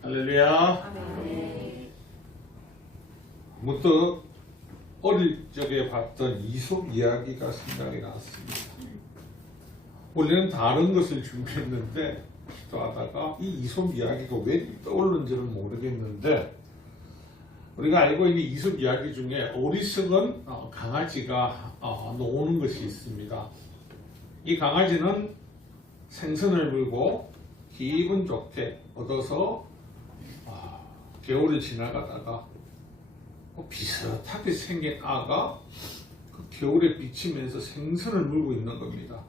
할렐루야. 아멘. 문득 어릴 적에 봤던 이솝 이야기가 생각이 났습니다. 원래는 다른 것을 준비했는데 기도하다가 이 이솝 이야기가 왜 떠오르는지는 모르겠는데, 우리가 알고 있는 이솝 이야기 중에 어리석은 강아지가 나오는 것이 있습니다. 이 강아지는 생선을 물고 기분 좋게 얻어서 겨울을 지나가다가 비슷하게 생긴 아가 그 겨울에 비치면서 생선을 물고 있는 겁니다.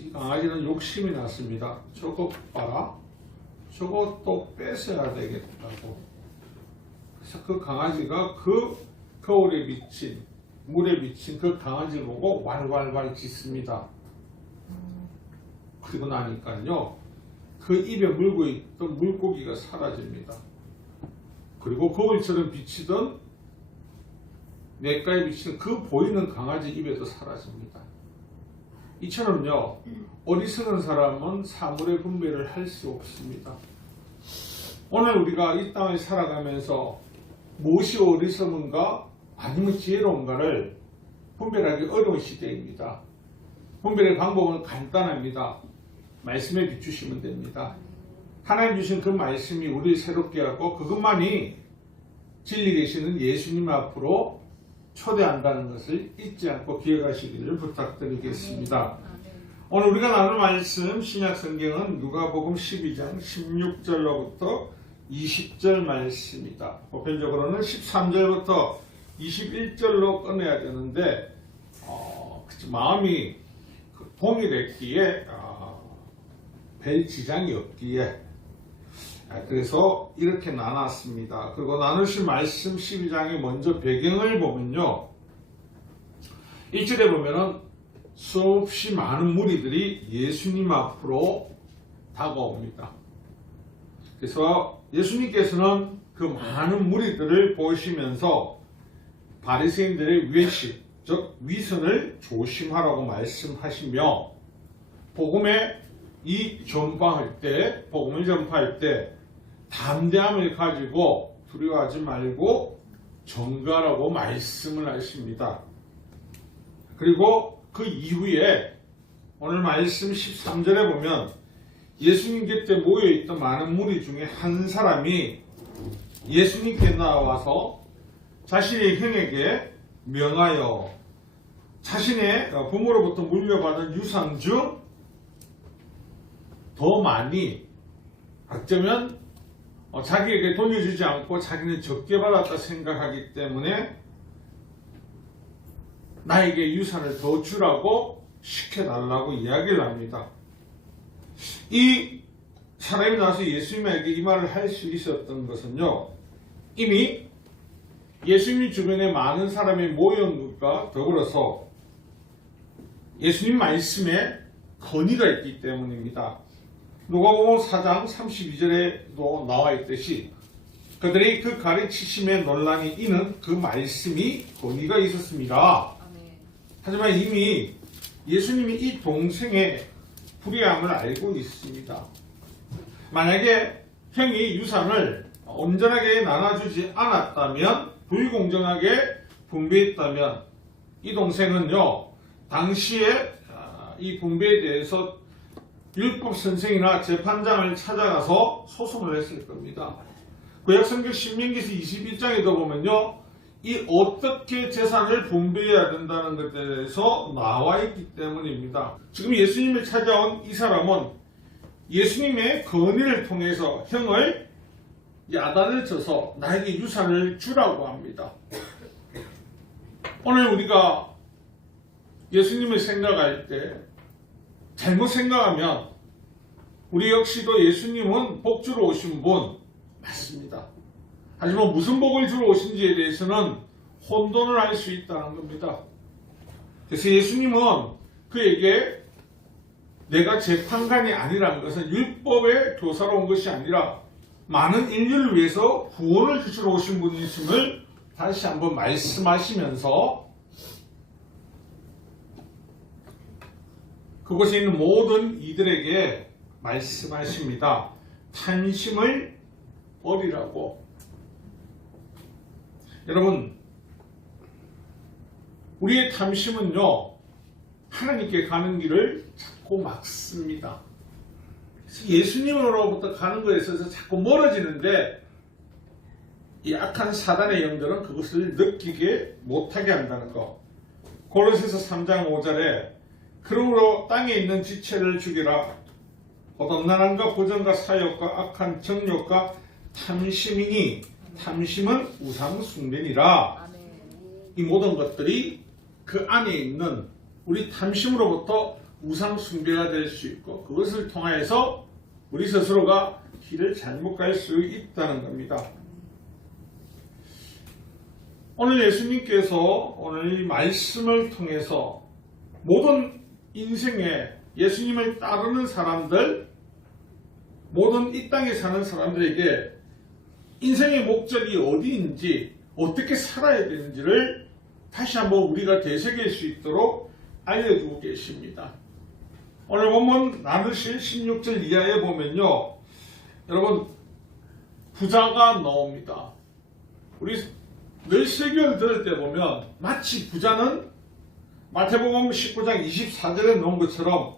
이 강아지는 욕심이 났습니다. 저거 봐라, 저것도 뺏어야 되겠다고. 그래서 그 강아지가 그 겨울에 비친, 물에 비친 그 강아지를 보고 왈왈왈 짖습니다. 그리고 나니까요, 그 입에 물고 있던 물고기가 사라집니다. 그리고 거울처럼 비치던 냇가에 비치는 그 보이는 강아지 입에도 사라집니다. 이처럼요, 어리석은 사람은 사물의 분별을 할 수 없습니다. 오늘 우리가 이 땅을 살아가면서 무엇이 어리석은가 아니면 지혜로운가를 분별하기 어려운 시대입니다. 분별의 방법은 간단합니다. 말씀에 비추시면 됩니다. 하나님 주신 그 말씀이 우리를 새롭게 하고 그것만이 진리 되시는 예수님 앞으로 초대한다는 것을 잊지 않고 기억하시기를 부탁드리겠습니다. 오늘 우리가 나눌 말씀 신약성경은 누가복음 12장 16절로부터 20절 말씀입니다. 보편적으로는 13절부터 21절로 꺼내야 되는데 마음이 동일했기에 별 지장이 없기에 그래서 이렇게 나눴습니다. 그리고 나누신 말씀 12장의 먼저 배경을 보면요, 1절에 보면은 수없이 많은 무리들이 예수님 앞으로 다가옵니다. 그래서 예수님께서는 그 많은 무리들을 보시면서 바리새인들의 외식, 즉 위선을 조심하라고 말씀하시며, 복음을 전파할 때 담대함을 가지고 두려워하지 말고 전가라고 말씀을 하십니다. 그리고 그 이후에 오늘 말씀 13절에 보면 예수님 곁에 모여있던 많은 무리 중에 한 사람이 예수님께 나와서 자신의 형에게 명하여 자신의 부모로부터 물려받은 유산 중 더 많이, 어쩌면 자기에게 돌려주지 않고 자기는 적게 받았다 생각하기 때문에 나에게 유산을 더 주라고 시켜달라고 이야기를 합니다. 이 사람이 나와서 예수님에게 이 말을 할 수 있었던 것은요, 이미 예수님 주변에 많은 사람이 모인 것과 더불어서 예수님 말씀에 건의가 있기 때문입니다. 누가복음 4장 32절에도 나와 있듯이 그들의 그 가르치심에 논란이 있는 그 말씀이 건의가 있었습니다. 하지만 이미 예수님이 이 동생의 불의함을 알고 있습니다. 만약에 형이 유산을 온전하게 나눠주지 않았다면, 불공정하게 분배했다면, 이 동생은요, 당시에 이 분배에 대해서 율법 선생이나 재판장을 찾아가서 소송을 했을 겁니다. 구약성경 신명기서 21장에도 보면요, 이 어떻게 재산을 분배해야 된다는 것에 대해서 나와 있기 때문입니다. 지금 예수님을 찾아온 이 사람은 예수님의 건의를 통해서 형을 야단을 쳐서 나에게 유산을 주라고 합니다. 오늘 우리가 예수님을 생각할 때 잘못 생각하면 우리 역시도 예수님은 복 주러 오신 분 맞습니다. 하지만 무슨 복을 주러 오신지에 대해서는 혼돈을 할 수 있다는 겁니다. 그래서 예수님은 그에게 내가 재판관이 아니라는 것은 율법의 교사로 온 것이 아니라 많은 인류를 위해서 구원을 주시러 오신 분이심을 다시 한번 말씀하시면서 그곳에 있는 모든 이들에게 말씀하십니다. 탄심을 버리라고. 여러분, 우리의 탐심은요, 하나님께 가는 길을 자꾸 막습니다. 예수님으로부터 가는 것에 있어서 자꾸 멀어지는데, 이 악한 사단의 영들은 그것을 느끼게 못하게 한다는 것. 고린도서 3장 5절에 그러므로 땅에 있는 지체를 죽이라. 곧 음란함과 부정과 사욕과 악한 정욕과 탐심이니 탐심은 우상 숭배니라. 이 모든 것들이 그 안에 있는 우리 탐심으로부터 우상 숭배가 될 수 있고, 그것을 통하여서 우리 스스로가 길을 잘못 갈 수 있다는 겁니다. 오늘 예수님께서 오늘 이 말씀을 통해서 모든 인생에 예수님을 따르는 사람들, 모든 이 땅에 사는 사람들에게 인생의 목적이 어디인지, 어떻게 살아야 되는지를 다시 한번 우리가 되새길 수 있도록 알려주고 계십니다. 오늘 본문 나누실 16절 이하에 보면요, 여러분, 부자가 나옵니다. 우리 늘 설교를 들을 때 보면 마치 부자는 마태복음 19장 24절에 놓은 것처럼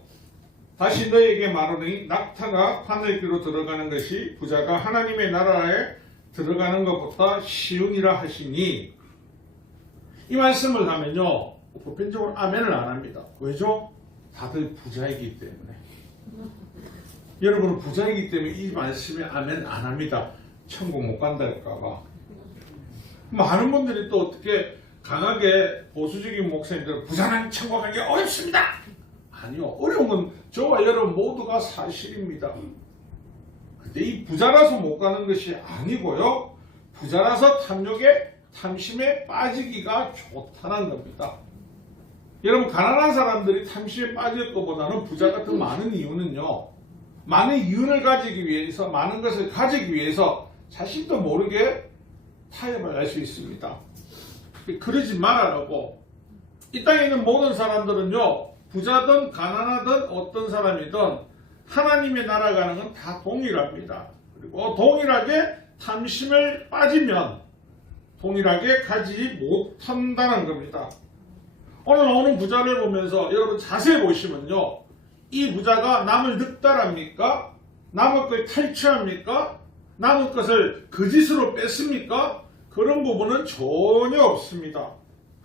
다시 너에게 말하노니 낙타가 하늘길로 들어가는 것이 부자가 하나님의 나라에 들어가는 것보다 쉬우니라 하시니, 이 말씀을 하면요, 보편적으로 아멘을 안 합니다. 왜죠? 다들 부자이기 때문에. 여러분은 부자이기 때문에 이 말씀에 아멘 안 합니다. 천국 못 간다 할까봐. 많은 분들이 또 어떻게 강하게 보수적인 목사님들은 부자는 천국 가기 어렵습니다. 아니요, 어려운 건 저와 여러분 모두가 사실입니다. 근데 이 부자라서 못 가는 것이 아니고요, 부자라서 탐욕에 탐심에 빠지기가 좋다는 겁니다. 여러분, 가난한 사람들이 탐심에 빠질 것보다는 부자가 더 많은 이유는요, 많은 이윤을 가지기 위해서, 많은 것을 가지기 위해서 자신도 모르게 타협을 할 수 있습니다. 그러지 말아라고. 이 땅에 있는 모든 사람들은요, 부자든 가난하든 어떤 사람이든 하나님의 나라 가는 건 다 동일합니다. 그리고 동일하게 탐심을 빠지면 동일하게 가지 못한다는 겁니다. 오늘 나오는 부자를 보면서 여러분 자세히 보시면요, 이 부자가 남을 늑달합니까? 남의 걸 탈취합니까? 남의 것을 거짓으로 뺐습니까? 그런 부분은 전혀 없습니다.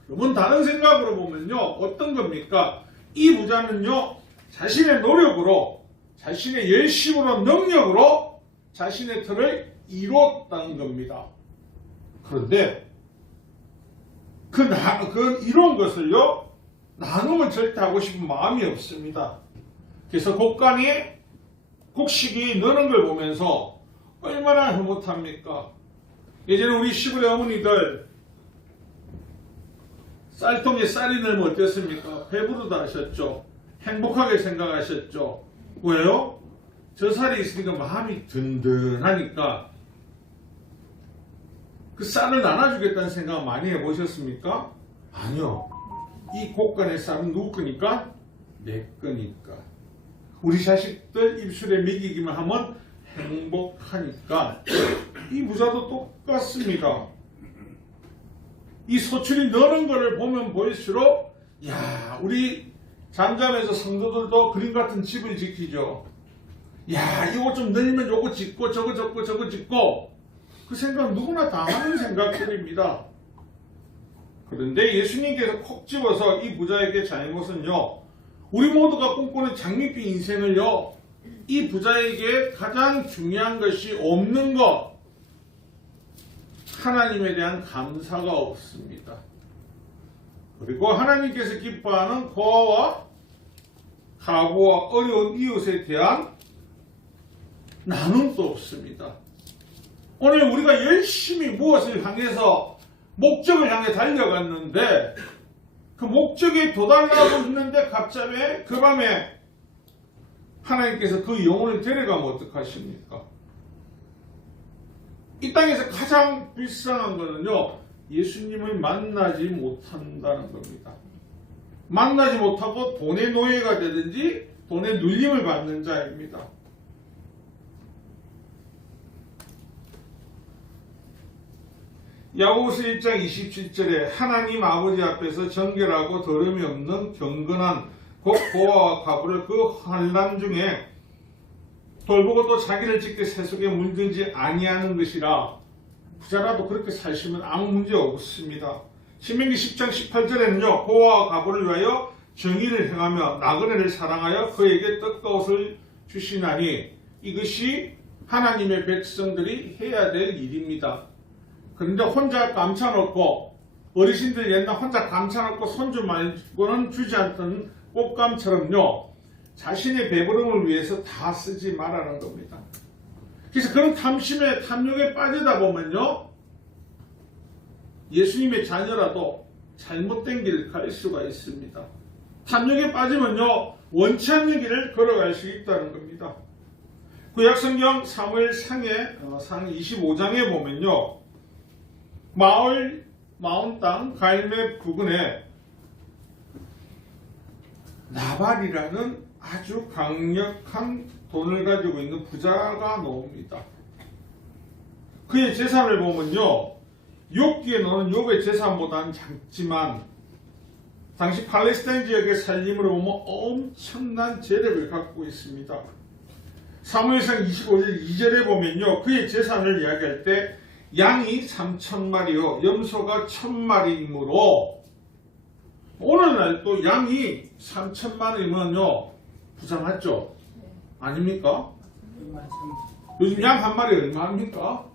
그러면 다른 생각으로 보면요, 어떤 겁니까? 이 부자는요, 자신의 노력으로, 자신의 열심으로, 능력으로 자신의 틀을 이뤘다는 겁니다. 그런데 그 이룬 것을요, 나눔은 절대 하고 싶은 마음이 없습니다. 그래서 곡식이 느는 걸 보면서 얼마나 흐뭇합니까? 예전에 우리 시골의 어머니들 쌀통에 쌀이 넣으면 어땠습니까? 배부르다 하셨죠. 행복하게 생각하셨죠. 왜요? 저 쌀이 있으니까 마음이 든든하니까 그 쌀을 나눠주겠다는 생각 많이 해보셨습니까? 아니요. 이 곡간의 쌀은 누구 거니까? 내 거니까. 우리 자식들 입술에 먹이기만 하면 행복하니까. 이 부자도 똑같습니다. 이 소출이 너는 것을 보면 볼수록, 야, 우리 잠잠해서 성도들도 그림 같은 집을 지키죠. 야, 이거 좀 늘면 요거 짓고 저거 짓고, 그 생각 누구나 다 하는 생각들입니다. 그런데 예수님께서 콕 집어서 이 부자에게 잘못은요, 우리 모두가 꿈꾸는 장밋빛 인생을요, 이 부자에게 가장 중요한 것이 없는 것, 하나님에 대한 감사가 없습니다. 그리고 하나님께서 기뻐하는 고아와 가부와 어려운 이웃에 대한 나눔도 없습니다. 오늘 우리가 열심히 무엇을 향해서 목적을 향해 달려갔는데 그 목적에 도달하고 있는데 갑자기 그 밤에 하나님께서 그 영혼을 데려가면 어떡하십니까? 이 땅에서 가장 불쌍한 것은요, 예수님을 만나지 못한다는 겁니다. 만나지 못하고 돈의 노예가 되든지 돈의 눌림을 받는 자입니다. 야고보서 1장 27절에 하나님 아버지 앞에서 정결하고 더름이 없는 경건한 곧 보아와 가부를 그 환난 중에 돌보고 또 자기를 지켜 세속에 물들지 아니하는 것이라. 부자라도 그렇게 사시면 아무 문제 없습니다. 신명기 10장 18절에는요. 보아와 가부를 위하여 정의를 행하며 나그네를 사랑하여 그에게 떡과 옷을 주시나니 이것이 하나님의 백성들이 해야 될 일입니다. 그런데 혼자 감춰놓고 어르신들 옛날 혼자 감춰놓고 손주 말고는 주지 않던 꽃감처럼요. 자신의 배부름을 위해서 다 쓰지 말라는 겁니다. 그래서 그런 탐심에 탐욕에 빠지다 보면요. 예수님의 자녀라도 잘못된 길을 갈 수가 있습니다. 탐욕에 빠지면요. 원치 않는 길을 걸어갈 수 있다는 겁니다. 구약성경 사무엘 상 25장에 보면요. 마온 땅 갈렙 부근에 나발이라는 아주 강력한 돈을 가지고 있는 부자가 나옵니다. 그의 재산을 보면요. 욥기에 나오는 욥의 재산보다는 작지만 당시 팔레스타인 지역의 살림으로 보면 엄청난 재력을 갖고 있습니다. 사무엘상 25절 2절에 보면요. 그의 재산을 이야기할 때 양이 3,000마리요 염소가 1,000마리이므로 오늘날 또 양이 3,000마리면요 부자 맞죠? 아닙니까? 요즘 양 한 마리 얼마입니까?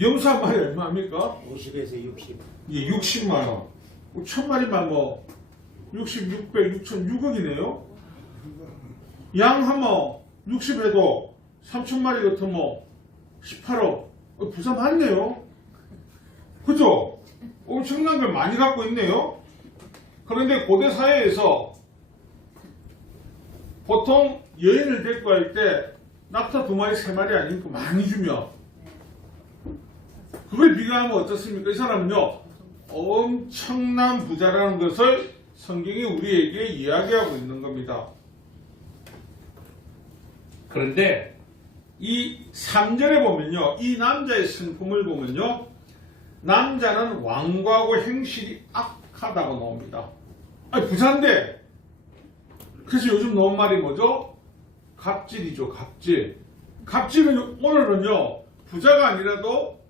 염소 한 마리 얼마입니까? 50에서 60. 예, 60만원. 1,000마리만 뭐 60, 600, 6천, 6억이네요. 양 하면 60에도 3,000마리 같으면 18억. 부자 많네요. 그죠? 엄청난 걸 많이 갖고 있네요. 그런데 고대 사회에서 보통 여인을 데리고 갈 때 낙타 2마리, 3마리 아니니까 많이 주면 그걸 비교하면 어떻습니까? 이 사람은요 엄청난 부자라는 것을 성경이 우리에게 이야기하고 있는 겁니다. 그런데 이 3절에 보면요. 이 남자의 성품을 보면요. 남자는 완고하고 행실이 악하다고 나옵니다. 아니 부자인데 그래서 요즘 나온 말이 뭐죠? 갑질이죠. 갑질. 갑질은 오늘은요. 부자가 아니라도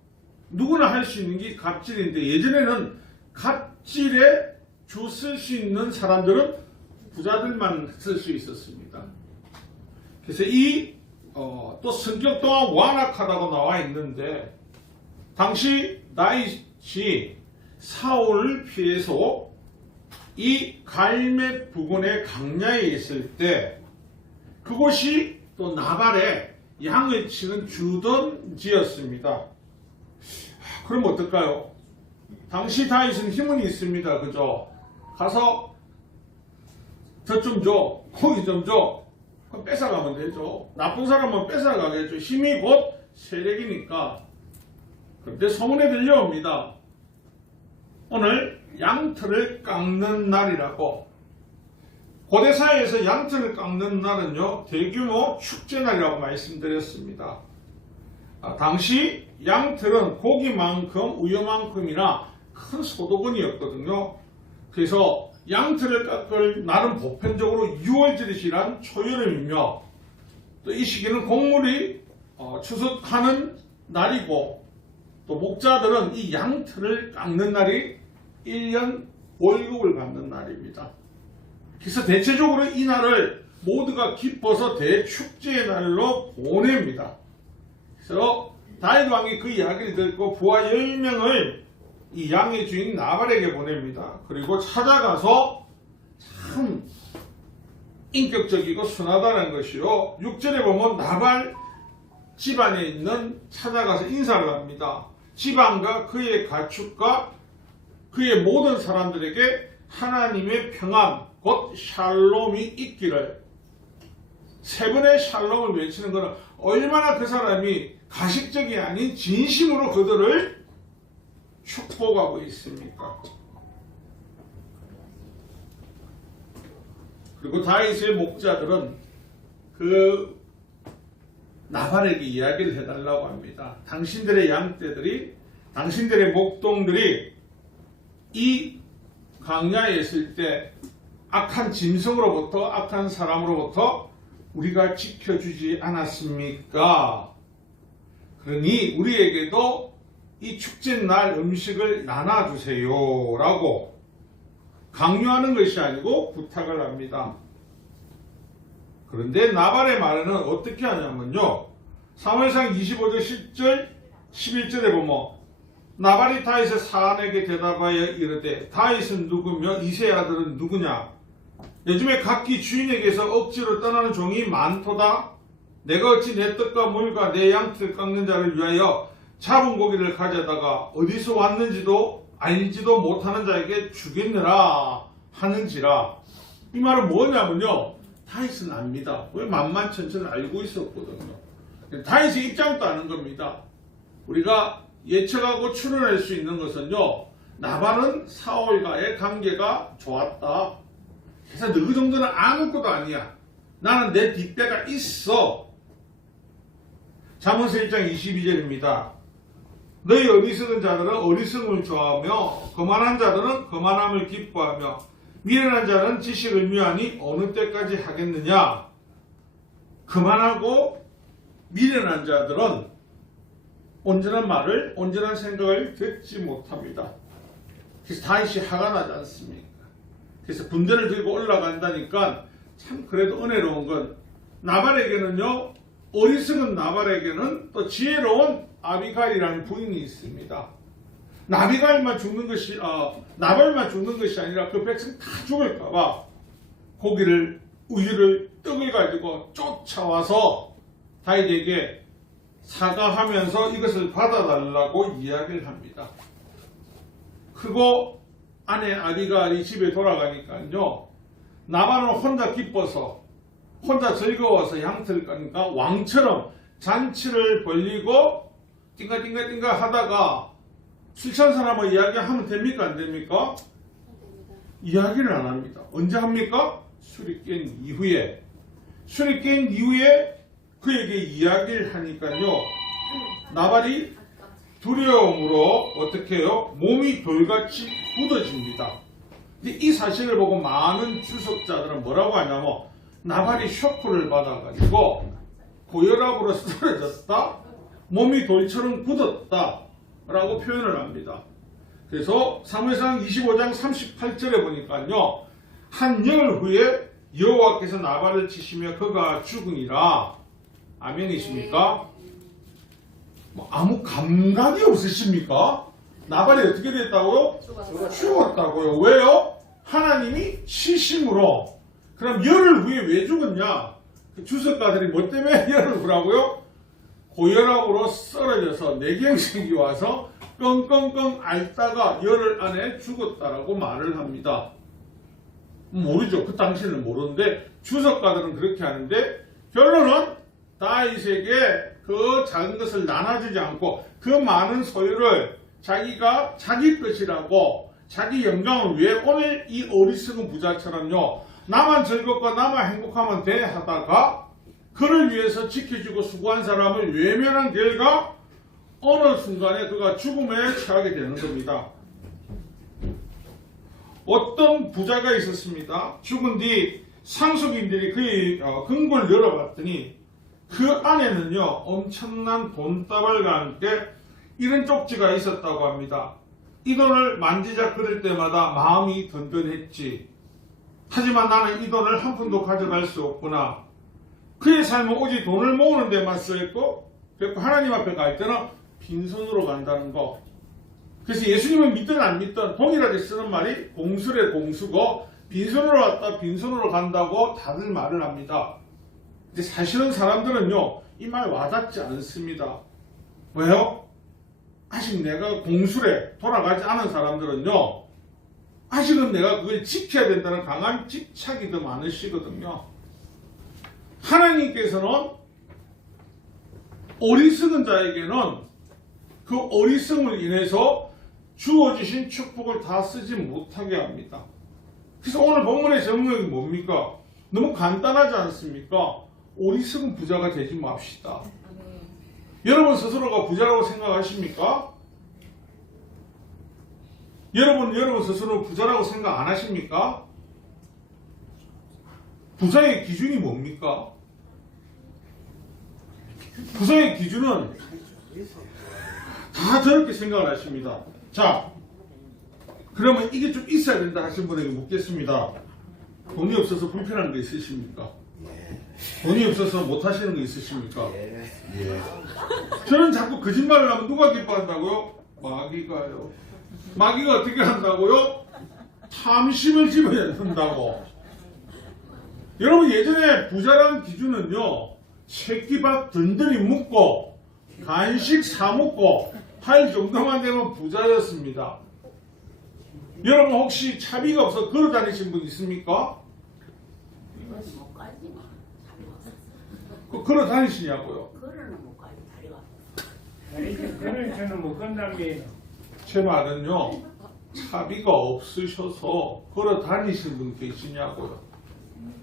누구나 할 수 있는 게 갑질인데 예전에는 갑질에 주 쓸 수 있는 사람들은 부자들만 쓸 수 있었습니다. 그래서 또 성격 또한 완악하다고 나와 있는데 당시 다윗이 사울을 피해서 이 갈렙 부근의 강야에 있을 때 그곳이 또 나발의 양을 치는 주던지였습니다. 그럼 어떨까요? 당시 다윗은 힘은 있습니다. 그죠? 가서 저 좀 줘, 거기 좀 줘. 그럼 뺏어가면 되죠. 나쁜 사람은 뺏어가겠죠. 힘이 곧 세력이니까. 그런데 소문에 들려옵니다. 오늘 양털을 깎는 날이라고. 고대사회에서 양털을 깎는 날은요 대규모 축제날이라고 말씀드렸습니다. 당시 양털은 고기만큼 우유만큼이나 큰 소득원이었거든요. 그래서 양털을 깎을 날은 보편적으로 6월절이 지난 초여름이며 또 이 시기는 곡물이 추수하는 날이고 또 목자들은 이 양털을 깎는 날이 1년 월급을 받는 날입니다. 그래서 대체적으로 이 날을 모두가 기뻐서 대축제의 날로 보냅니다. 그래서 다윗 왕이 그 이야기를 듣고 부하 10명을 이 양의 주인 나발에게 보냅니다. 그리고 찾아가서 참 인격적이고 순하다는 것이요. 6절에 보면 나발 집안에 있는 찾아가서 인사를 합니다. 집안과 그의 가축과 그의 모든 사람들에게 하나님의 평안 곧 샬롬이 있기를. 세 번의 샬롬을 외치는 것은 얼마나 그 사람이 가식적이 아닌 진심으로 그들을 축복하고 있습니까? 그리고 다윗의 목자들은 그 나발에게 이야기를 해달라고 합니다. 당신들의 양떼들이, 당신들의 목동들이 이 광야에 있을 때 악한 짐승으로부터, 악한 사람으로부터 우리가 지켜주지 않았습니까? 그러니 우리에게도 이 축제날 음식을 나눠주세요 라고 강요하는 것이 아니고 부탁을 합니다. 그런데 나발의 말에는 어떻게 하냐면요, 사무엘상 25절 10절 11절에 보면 나발이 다윗의 사안에게 대답하여 이르되 다윗은 누구며 이새의 아들은 누구냐? 요즘에 각기 주인에게서 억지로 떠나는 종이 많도다. 내가 어찌 내 떡과 물과 내 양털 깎는 자를 위하여 잡은 고기를 가져다가 어디서 왔는지도 알지도 못하는 자에게 주겠느라 하는지라. 이 말은 뭐냐면요, 다윗은 압니다. 왜 만만천천을 알고 있었거든요. 다윗의 입장도 아는 겁니다. 우리가 예측하고 추론할 수 있는 것은요, 나발은 사울과의 관계가 좋았다. 그래서 너 정도는 아무것도 아니야. 나는 내 뒷배가 있어. 잠언서 1장 22절입니다. 너희 어리석은 자들은 어리석음을 좋아하며 거만한 자들은 거만함을 기뻐하며 미련한 자는 지식을 묘하니 어느 때까지 하겠느냐. 거만하고 미련한 자들은 온전한 말을, 온전한 생각을 듣지 못합니다. 그래서 다윗이 화가 나지 않습니까? 그래서 군대를 들고 올라간다니까 참 그래도 은혜로운 건 나발에게는요, 어리석은 나발에게는 또 지혜로운 아비가일이라는 부인이 있습니다. 나발만 죽는 것이 아니라 그 백성 다 죽을까봐 고기를, 우유를, 떡을 가지고 쫓아와서 다윗에게 사과하면서 이것을 받아달라고 이야기를 합니다. 그리고 아내 아비가일이 집에 돌아가니까요, 나발은 혼자 기뻐서, 혼자 즐거워서 양털 까니까 왕처럼 잔치를 벌리고 띵가띵가 하다가 술 취한 사람과 이야기하면 됩니까? 안 됩니까? 이야기를 안 합니다. 언제 합니까? 술이 깬 이후에. 술이 깬 이후에 그에게 이야기를 하니까요, 나발이 두려움으로 어떻게 해요? 몸이 돌같이 굳어집니다. 근데 이 사실을 보고 많은 주석자들은 뭐라고 하냐면 나발이 쇼크를 받아가지고 고혈압으로 쓰러졌다, 몸이 돌처럼 굳었다 라고 표현을 합니다. 그래서 사무엘상 25장 38절에 보니까요, 한 열 후에 여호와께서 나발을 치시며 그가 죽으니라. 아멘이십니까? 뭐 아무 감각이 없으십니까? 나발이 어떻게 됐다고요? 죽었다고요. 왜요? 하나님이 치심으로. 그럼 열흘 후에 왜 죽었냐? 주석가들이 뭐 때문에 열흘 후라고요? 고혈압으로 쓰러져서 뇌경색이 와서 끙끙끙 앓다가 열흘 안에 죽었다라고 말을 합니다. 모르죠. 그 당시에는 모르는데 주석가들은 그렇게 하는데, 결론은 다윗에게 그 작은 것을 나눠주지 않고 그 많은 소유를 자기가 자기 것이라고 자기 영광을 위해 오늘 이 어리석은 부자처럼요, 나만 즐겁고 나만 행복하면 돼 하다가 그를 위해서 지켜주고 수고한 사람을 외면한 결과 어느 순간에 그가 죽음에 처하게 되는 겁니다. 어떤 부자가 있었습니다. 죽은 뒤 상속인들이 그의 금고를 열어봤더니 그 안에는요, 엄청난 돈다발과 함께 이런 쪽지가 있었다고 합니다. 이 돈을 만지작 그릴 때마다 마음이 든든했지. 하지만 나는 이 돈을 한 푼도 가져갈 수 없구나. 그의 삶은 오직 돈을 모으는 데만 쓰였고, 하나님 앞에 갈 때는 빈손으로 간다는 거. 그래서 예수님을 믿든 안 믿든 동일하게 쓰는 말이 공수래 공수고, 빈손으로 왔다 빈손으로 간다고 다들 말을 합니다. 근데 사실은 사람들은요, 이 말 와닿지 않습니다. 왜요? 아직 내가 공수래 돌아가지 않은 사람들은요, 아직은 내가 그걸 지켜야 된다는 강한 집착이 더 많으시거든요. 하나님께서는 어리석은 자에게는 그 어리석음을 인해서 주어주신 축복을 다 쓰지 못하게 합니다. 그래서 오늘 본문의 제목이 뭡니까? 너무 간단하지 않습니까? 어리석은 부자가 되지 맙시다. 여러분 스스로가 부자라고 생각하십니까? 여러분 스스로 부자라고 생각 안 하십니까? 부자의 기준이 뭡니까? 부자의 기준은 다 저렇게 생각을 하십니다. 자, 그러면 이게 좀 있어야 된다 하신 분에게 묻겠습니다. 돈이 없어서 불편한 거 있으십니까? 돈이 없어서 못 하시는 거 있으십니까? 저는 자꾸 거짓말을 하면 누가 기뻐한다고요? 마귀가요. 마귀가 어떻게 한다고요? 탐심을 집어넣는다고. 여러분, 예전에 부자라는 기준은요, 새끼밥 든든히 묵고 간식 사 먹고 할 정도만 되면 부자였습니다. 여러분 혹시 차비가 없어 걸어 다니신 분 있습니까? 걸어 다니시냐고요? 걸어는 못 가요. 다리가 아파서. 그런 저는 못 건담이에요. 제 말은요, 차비가 없으셔서 걸어 다니신 분 계시냐고요?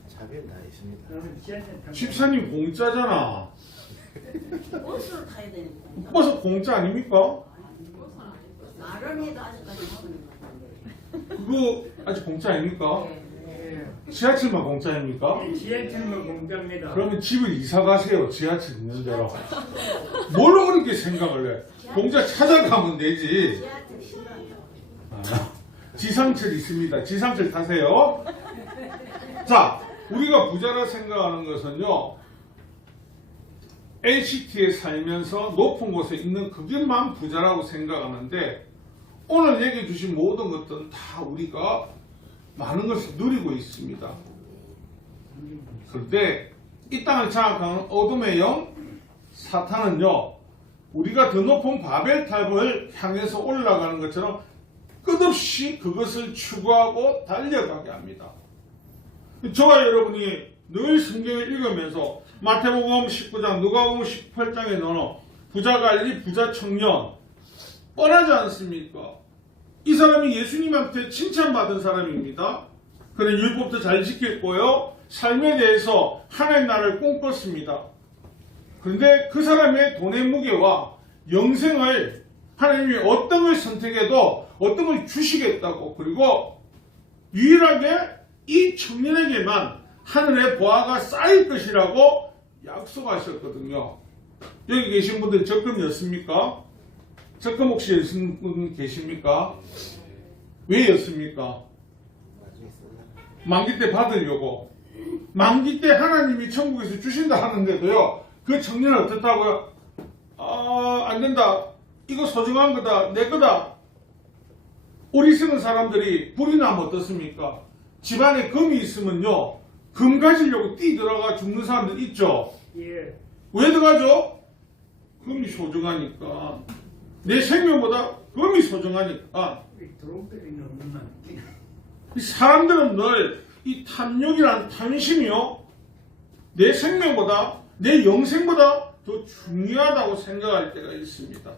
차비는 다 있습니다. 저는 지하철 타고 집사님 공짜잖아. 버스를 타야 되니까. 버스 공짜 아닙니까? 말은 해도 아직까지 하고 있는 것 같은데. 그거 아직 공짜 아닙니까? 예. 지하철만 공짜입니까? 지하철만 공짜입니다. 그러면 집을 이사 가세요. 지하철 있는 데로. 뭘 그렇게 생각을 해? 공짜 찾아가면 되지. 지하철 싫어한다. 아, 지상철 있습니다. 지상철 타세요. 자, 우리가 부자라 생각하는 것은요, LCT에 살면서 높은 곳에 있는 그게만 부자라고 생각하는데, 오늘 얘기해 주신 모든 것들은 다 우리가 많은 것을 누리고 있습니다. 그런데 이 땅을 장악하는 어둠의 영 사탄은요, 우리가 더 높은 바벨탑을 향해서 올라가는 것처럼 끝없이 그것을 추구하고 달려가게 합니다. 저와 여러분이 늘 성경을 읽으면서 마태복음 19장, 누가복음 18장에 넣어 부자관리, 부자청년 뻔하지 않습니까? 이 사람이 예수님한테 칭찬받은 사람입니다. 그는 율법도 잘 지켰고요, 삶에 대해서 하나님 나라를 꿈꿨습니다. 그런데 그 사람의 돈의 무게와 영생을 하나님이 어떤 걸 선택해도 어떤 걸 주시겠다고, 그리고 유일하게 이 청년에게만 하늘의 보화가 쌓일 것이라고 약속하셨거든요. 여기 계신 분들 적금이었습니까? 적금 혹시 여신 분 계십니까? 왜 였습니까? 만기 때 받으려고. 만기 때 하나님이 천국에서 주신다 하는데도요, 그 청년은 어떻다고요? 안 된다. 이거 소중한 거다. 내 거다. 어리석은 사람들이 불이 나면 어떻습니까? 집안에 금이 있으면요, 금 가지려고 뛰 들어가 죽는 사람들 있죠? 예. 왜 들어가죠? 금이 소중하니까. 내 생명보다 금이 소중하니까. 드롭들이 너무 많지. 이 사람들은 늘 이 탐욕이란 탐심이요, 내 생명보다, 내 영생보다 더 중요하다고 생각할 때가 있습니다.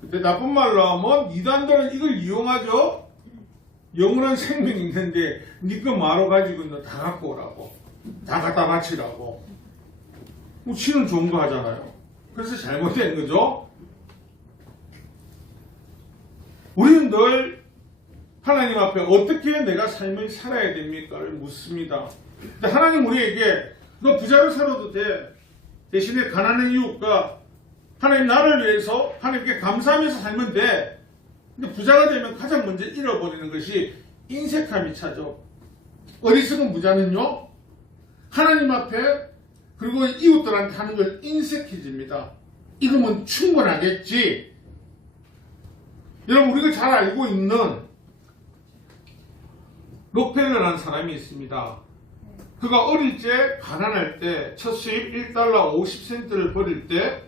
근데 나쁜 말로 하면 이단들은 이걸 이용하죠. 영원한 생명이 있는데 니 거 마로 가지고 있는 다 갖고 오라고, 다 갖다 바치라고. 뭐 지는 좋은 거 하잖아요. 그래서 잘못된 거죠. 우리는 늘 하나님 앞에 어떻게 내가 삶을 살아야 됩니까를 묻습니다. 근데 하나님 우리에게 너 부자로 살아도 돼, 대신에 가난한 이웃과 하나님 나를 위해서 하나님께 감사하면서 살면 돼. 근데 부자가 되면 가장 먼저 잃어버리는 것이 인색함이 차죠. 어리석은 부자는요, 하나님 앞에 그리고 이웃들한테 하는 걸 인색해집니다. 이러면 충분하겠지. 여러분, 우리가 잘 알고 있는 록펠러라는 사람이 있습니다. 그가 어릴 때 가난할 때 첫 수입 1달러 50센트를 벌일 때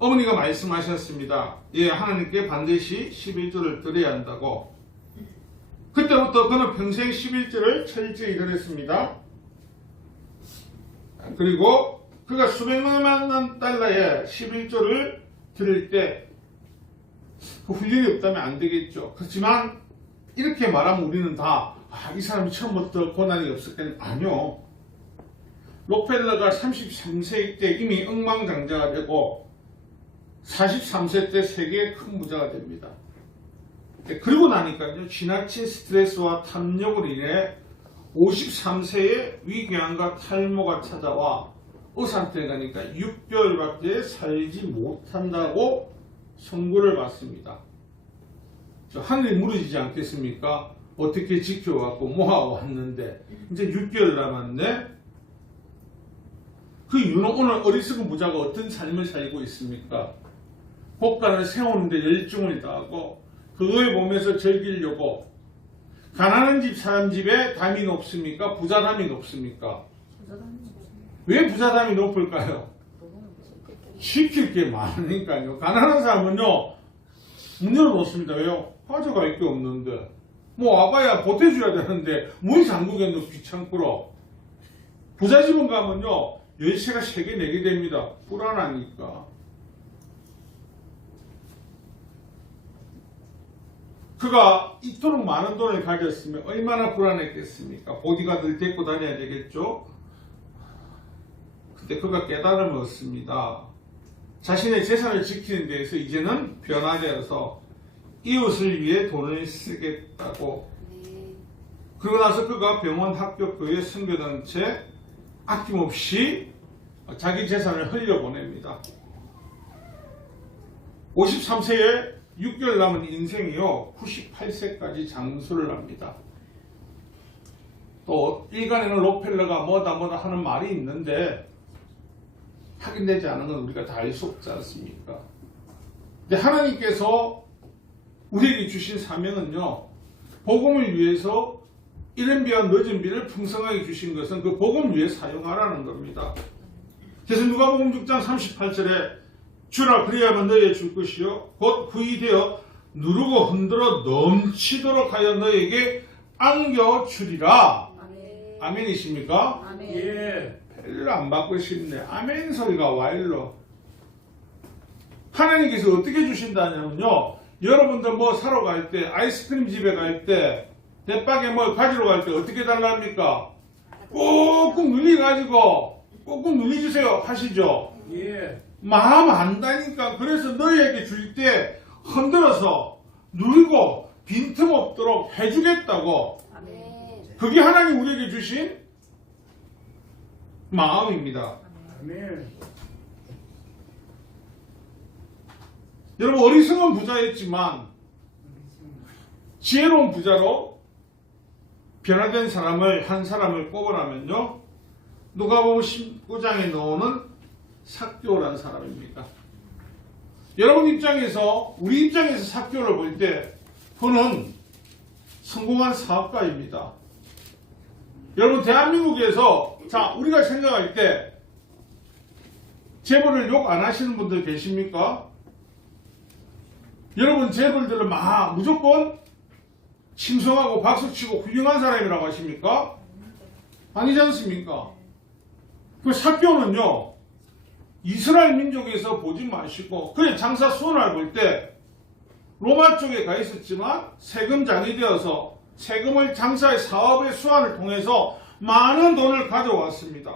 어머니가 말씀하셨습니다. 예, 하나님께 반드시 11조를 드려야 한다고. 그때부터 그는 평생 11조를 철저히 드렸습니다. 그리고 그가 수백만 달러의 11조를 드릴 때 그 훈련이 없다면 안 되겠죠. 그렇지만 이렇게 말하면 우리는 다 이 사람이 처음부터 고난이 없었겠네. 아니요. 록펠러가 33세 때 이미 억망장자가 되고 43세 때 세계의 큰 부자가 됩니다. 그리고 나니까요, 지나친 스트레스와 탐욕으로 인해 53세에 위궤양과 탈모가 찾아와 의사한테 가니까 6개월밖에 살지 못한다고 선고를 받습니다. 하늘이 무너지지 않겠습니까? 어떻게 지켜왔고 모아왔는데 이제 6개월 남았네. 그 이유는 오늘 어리석은 부자가 어떤 삶을 살고 있습니까? 국가를 세우는데 열중을 다하고 그걸 보면서 즐기려고. 가난한 집 사람 집에 담이 높습니까? 부자 담이 높습니까? 왜 부자 담이 높을까요? 시킬 게 많으니까요. 가난한 사람은요, 문 열어놓습니다. 왜요? 가져갈 게 없는데. 뭐 와봐야 보태줘야 되는데 문 잠그기는 귀찮고로. 부자 집은 가면요, 열쇠가 3개, 4개 됩니다. 불안하니까. 그가 이토록 많은 돈을 가졌으면 얼마나 불안했겠습니까? 보디가드를 데리고 다녀야 되겠죠? 근데 그가 깨달음을 얻습니다. 자신의 재산을 지키는 데에서 이제는 변화되어서 이웃을 위해 돈을 쓰겠다고. 그러고 나서 그가 병원, 학교, 교회, 선교단체 아낌없이 자기 재산을 흘려보냅니다. 53세에 6개월 남은 인생이요, 98세까지 장수를 합니다. 또 일간에는 록펠러가 뭐다 하는 말이 있는데 확인되지 않은 건 우리가 다 알 수 없지 않습니까? 근데 하나님께서 우리에게 주신 사명은요, 복음을 위해서 이른 비와 늦은 비를 풍성하게 주신 것은 그 복음을 위해 사용하라는 겁니다. 그래서 누가복음 6장 38절에 주라 그리하면 너희에 줄 것이요 곧 후이되어 누르고 흔들어 넘치도록 하여 너에게 안겨주리라. 아멘이십니까? 아멘. 예. 별로 안 받고 싶네. 아멘 소리가 와 일로. 하나님께서 어떻게 주신다냐면요, 여러분들 뭐 사러 갈 때, 아이스크림 집에 갈 때, 대박에 뭐 가지러 갈 때 어떻게 달랍니까? 꾹꾹 눌리가지고 꾹꾹 눌리주세요 하시죠. 예. 마음 안다니까. 그래서 너희에게 줄 때 흔들어서 누르고 빈틈없도록 해주겠다고. 아멘. 그게 하나님 우리에게 주신 마음입니다. 아멘. 여러분, 어리석은 부자였지만 지혜로운 부자로 변화된 사람을, 한 사람을 꼽으라면요, 누가복음 19장에 나오는 삭개오라는 사람입니다. 여러분 입장에서, 우리 입장에서 삭개오를 볼 때 그는 성공한 사업가입니다. 여러분, 대한민국에서 자, 우리가 생각할 때 재벌을 욕 안 하시는 분들 계십니까? 여러분, 재벌들을 막 무조건 칭송하고 박수치고 훌륭한 사람이라고 하십니까? 아니지 않습니까? 그 삭개오는요, 이스라엘 민족에서 보지 마시고, 그의 장사 수원을 볼 때 로마 쪽에 가 있었지만 세금장이 되어서 세금을 장사의 사업의 수완을 통해서 많은 돈을 가져왔습니다.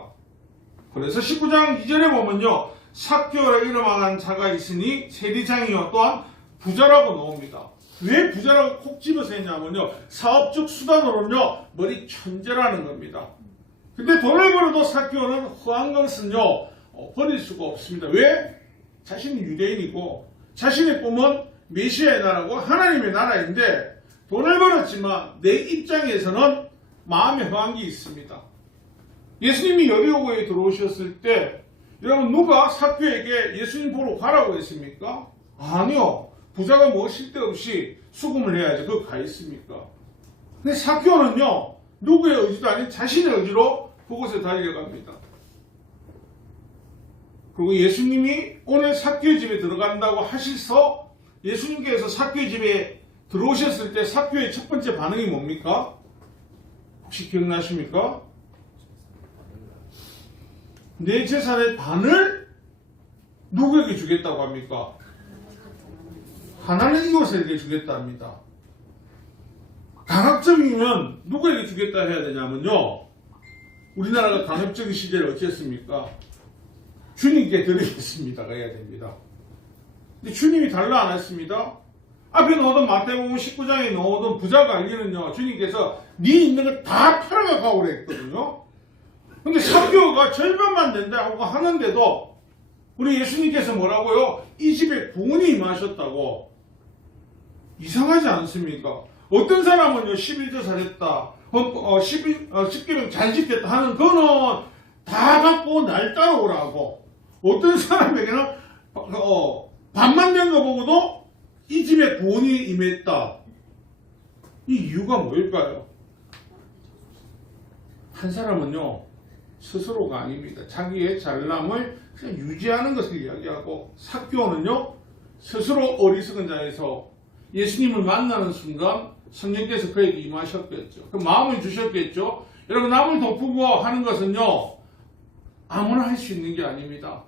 그래서 19장 2절에 보면요, 삭개오라 이름한 자가 있으니 세리장이요 또한 부자라고 나옵니다. 왜 부자라고 콕 집어서 했냐면요, 사업적 수단으로는요 머리 천재라는 겁니다. 근데 돈을 벌어도 삭개오는 허한 것은요 버릴 수가 없습니다. 왜? 자신이 유대인이고 자신의 꿈은 메시아의 나라고 하나님의 나라인데 돈을 벌었지만 내 입장에서는 마음에 허한 게 있습니다. 예수님이 여리고에 들어오셨을 때 여러분, 누가 삭개오에게 예수님 보러 가라고 했습니까? 아니요. 부자가 뭐 쓸데없이 수금을 해야지 그거 가 있습니까? 근데 삭개오는요, 누구의 의지도 아닌 자신의 의지로 그곳에 달려갑니다. 그리고 예수님이 오늘 삭개오 집에 들어간다고 하셔서 예수님께서 삭개오 집에 들어오셨을 때 삭개오의 첫 번째 반응이 뭡니까? 혹시 기억나십니까? 내 재산의 반을 누구에게 주겠다고 합니까? 하나는 이웃에게 주겠다 합니다. 강압적이면 누구에게 주겠다 해야 되냐면요, 우리나라가 강압적인 시대를 어찌했습니까? 주님께 드리겠습니다가 해야 됩니다. 근데 주님이 달라 안 했습니다. 앞에 나오던 마태복음 19장에 나오던 부자가 알기는요, 주님께서 네 있는 거 다 팔아가고 그랬거든요. 근데 사교가 절반만 된다고 하는데도 우리 예수님께서 뭐라고요? 이 집에 구원이 임하셨다고. 이상하지 않습니까? 어떤 사람은요, 11조 잘했다, 10계명 잘 지켰다 하는 거는 다 갖고 날 따라오라고. 어떤 사람에게는 반만 된 거 보고도 이 집에 구원이 임했다. 이 이유가 뭘까요? 한 사람은요, 스스로가 아닙니다. 자기의 잘남을 그냥 유지하는 것을 이야기하고, 삭개오는요, 스스로 어리석은 자에서 예수님을 만나는 순간 성령께서 그에게 임하셨겠죠. 그 마음을 주셨겠죠. 여러분, 남을 덮고 하는 것은요, 아무나 할 수 있는 게 아닙니다.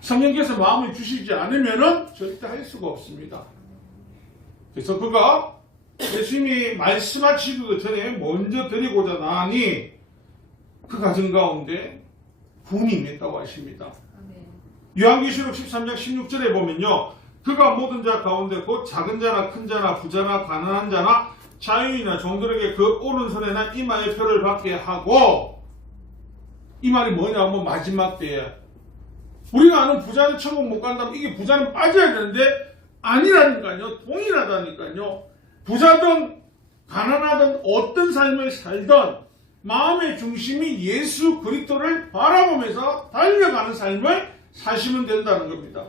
성령께서 마음을 주시지 않으면은 절대 할 수가 없습니다. 그래서 그가 예수님이 말씀하시기도 전에 먼저 드리고자 나니 그 가정 가운데 구원이 임했다고 하십니다. 요한계시록 13장 16절에 보면요, 그가 모든 자 가운데 곧 작은 자나 큰 자나 부자나 가난한 자나 자유인이나 종들에게 그 오른손에나 이마에 표를 받게 하고, 이 말이 뭐냐면 마지막 때에 우리가 아는 부자는 천국 못 간다면 이게 부자는 빠져야 되는데 아니라니까요. 동일하다니까요. 부자든 가난하든 어떤 삶을 살든 마음의 중심이 예수 그리스도를 바라보면서 달려가는 삶을 사시면 된다는 겁니다.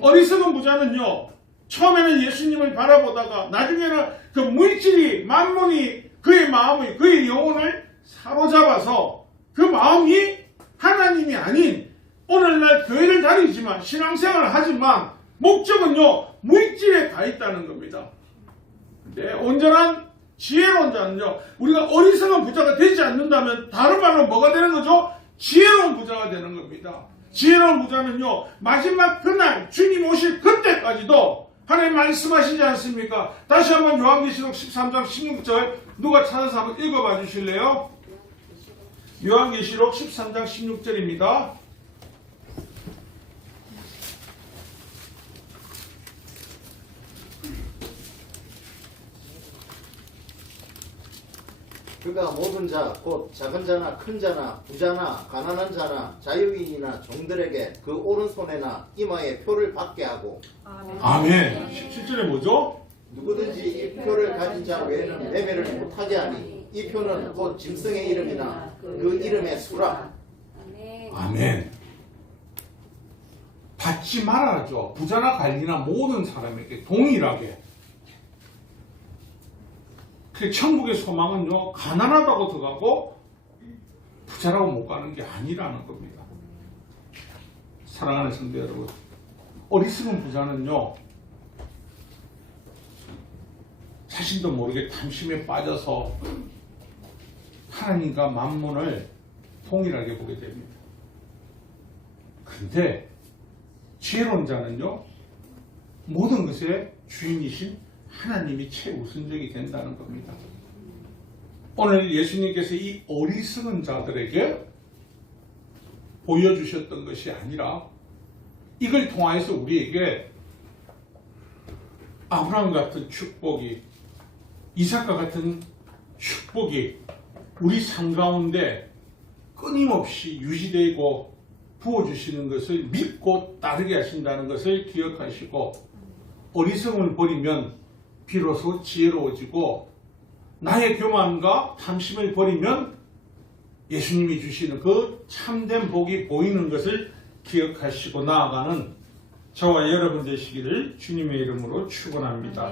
어리석은 부자는요, 처음에는 예수님을 바라보다가 나중에는 그 물질이, 만몬이 그의 마음을, 그의 영혼을 사로잡아서 그 마음이 하나님이 아닌, 오늘날 교회를 다니지만 신앙생활을 하지만 목적은요, 물질에 가 있다는 겁니다. 네, 온전한 지혜로운 자는요, 우리가 어리석은 부자가 되지 않는다면 다른 말로 뭐가 되는 거죠? 지혜로운 부자가 되는 겁니다. 지혜로운 부자는요, 마지막 그날 주님 오실 그때까지도 하나님 말씀하시지 않습니까? 다시 한번 요한계시록 13장 16절 누가 찾아서 한번 읽어봐 주실래요? 요한계시록 13장 16절입니다. 그가 모든 자, 곧 작은 자나 큰 자나 부자나 가난한 자나 자유인이나 종들에게 그 오른손에나 이마에 표를 받게 하고, 아멘. 17절에 뭐죠? 누구든지 이 표를 가진 자 외에는 매매를 못하게 하니, 이 표는 곧 짐승의 이름이나 그 이름의 수라. 아멘. 받지 말아야죠. 부자나 관리나 모든 사람에게 동일하게. 그 천국의 소망은요, 가난하다고 들어가고 부자라고 못 가는 게 아니라는 겁니다. 사랑하는 성도 여러분, 어리석은 부자는요, 자신도 모르게 탐심에 빠져서 하나님과 만몬을 동일하게 보게 됩니다. 그런데 지혜로운 자는요, 모든 것의 주인이신 하나님이 최우선적이 된다는 겁니다. 오늘 예수님께서 이 어리석은 자들에게 보여주셨던 것이 아니라 이걸 통하여서 우리에게 아브라함 같은 축복이, 이삭과 같은 축복이 우리 삶 가운데 끊임없이 유지되고 부어주시는 것을 믿고 따르게 하신다는 것을 기억하시고, 어리석음을 버리면 비로소 지혜로워지고, 나의 교만과 탐심을 버리면 예수님이 주시는 그 참된 복이 보이는 것을 기억하시고 나아가는 저와 여러분 되시기를 주님의 이름으로 축원합니다.